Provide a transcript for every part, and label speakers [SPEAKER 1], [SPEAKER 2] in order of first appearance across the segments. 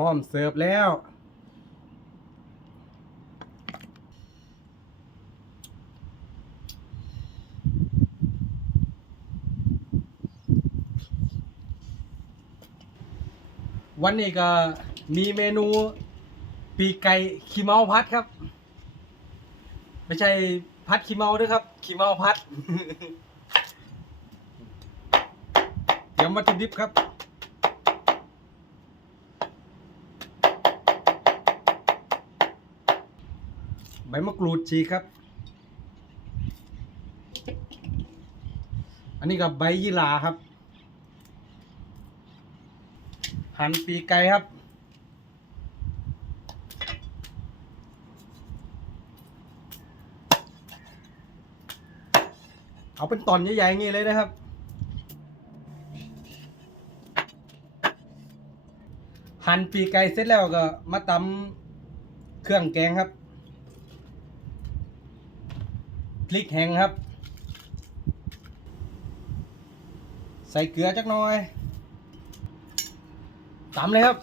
[SPEAKER 1] พร้อมเสิร์ฟแล้ว วันนี้ก็มีเมนูปีกไก่ขี้เมาพัดครับ ไม่ใช่พัดขี้เมาด้วยครับขี้เมาพัด เดี๋ยววัตถุดิบครับ ใบมะกรูดฉีกครับ อันนี้กับใบยี่หร่าครับ หั่นปีไก่ครับ เอาเป็นตอนใหญ่ๆอย่างนี้เลยนะครับหั่นปีไก่เสร็จแล้วก็มาตำเครื่องแกงครับ พริกแห้งครับ ใส่เกลือจักหน่อยตำเลยครับ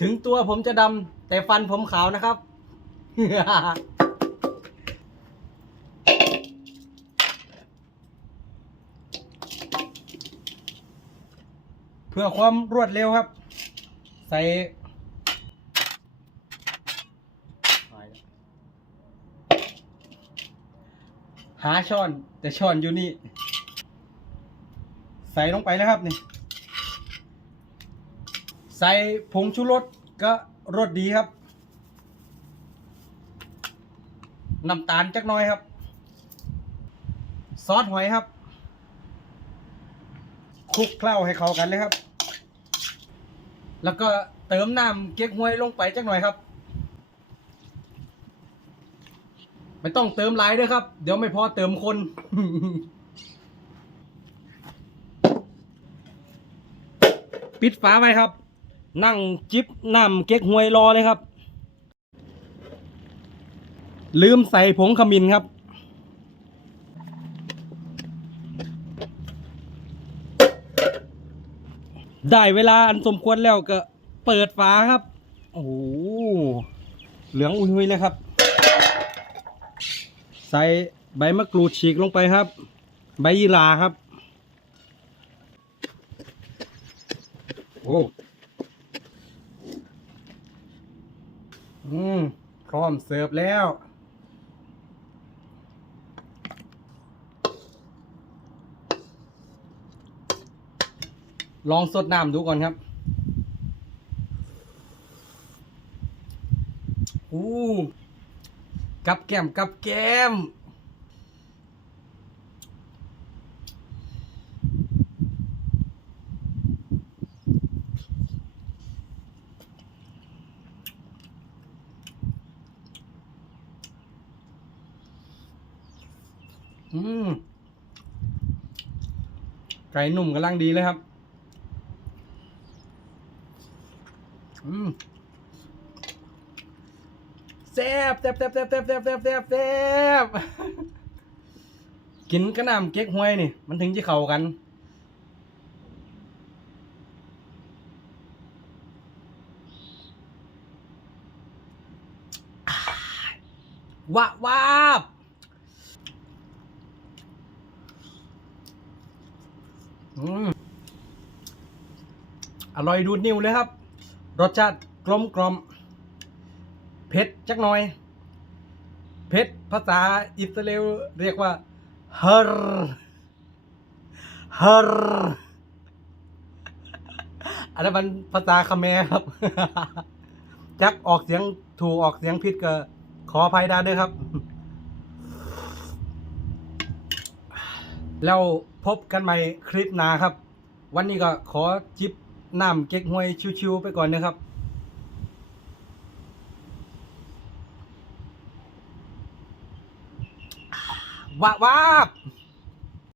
[SPEAKER 1] ถึงตัวผมจะดำแต่ฟันผมขาวนะครับ เพื่อความรวดเร็วครับ ใส่หาช้อนแต่ช้อนอยู่นี่ ใส่ลงไปแล้วครับนี่ ใส่ผงชูรสก็รสดีครับน้ำตาลจักน่อยครับ ซอสหอยครับคลุกเคล้าให้เข้ากันเลยครับ แล้วก็เติมน้ำเก๊กฮวยลงไปจักหน่อยครับ ไม่ต้องเติมหลายด้วยครับ เดี๋ยวไม่พอเติมคน ปิดฝาไว้ครับ นั่งจิบน้ำเก๊กฮวยรอเลยครับ ลืมใส่ผงขมิ้นครับ ได้เวลาอันสมควรแล้วก็เปิดฝาครับ โอ้โหเหลืองอุ้ยเลยครับ ใส่ใบมะกรูดฉีกลงไปครับ ใบยีราครับ โอ้อืมพร้อมเสิร์ฟแล้ว ลองสดน้ำดูก่อนครับอู้กับแก้มกับแก้ม อืม ไก่หนุ่มกำลังดีเลยครับ อืมแซ่บแซ่บแซ่บแซ่บแซ่บแซ่บแซ่บแซ่บแซ่บกินกระนำเก๊กฮวยนี่มันถึงจะเข้ากัน วะวาบอืมอร่อยดูดนิ้วเลยครับ รสชาติกลมกลมเผ็ดจักหน่อย เผ็ดภาษาอิสราเอลเรียกว่าเฮรเฮรอันนั้นมันภาษาคาเมครับ จักออกเสียงถูกออกเสียงผิดก็ขออภัยได้ด้วยครับ แล้วพบกันใหม่คลิปหน้าครับ วันนี้ก็ขอจิบ น้ำเก๊กฮวยชิวๆไปก่อนนะครับ ว้าวา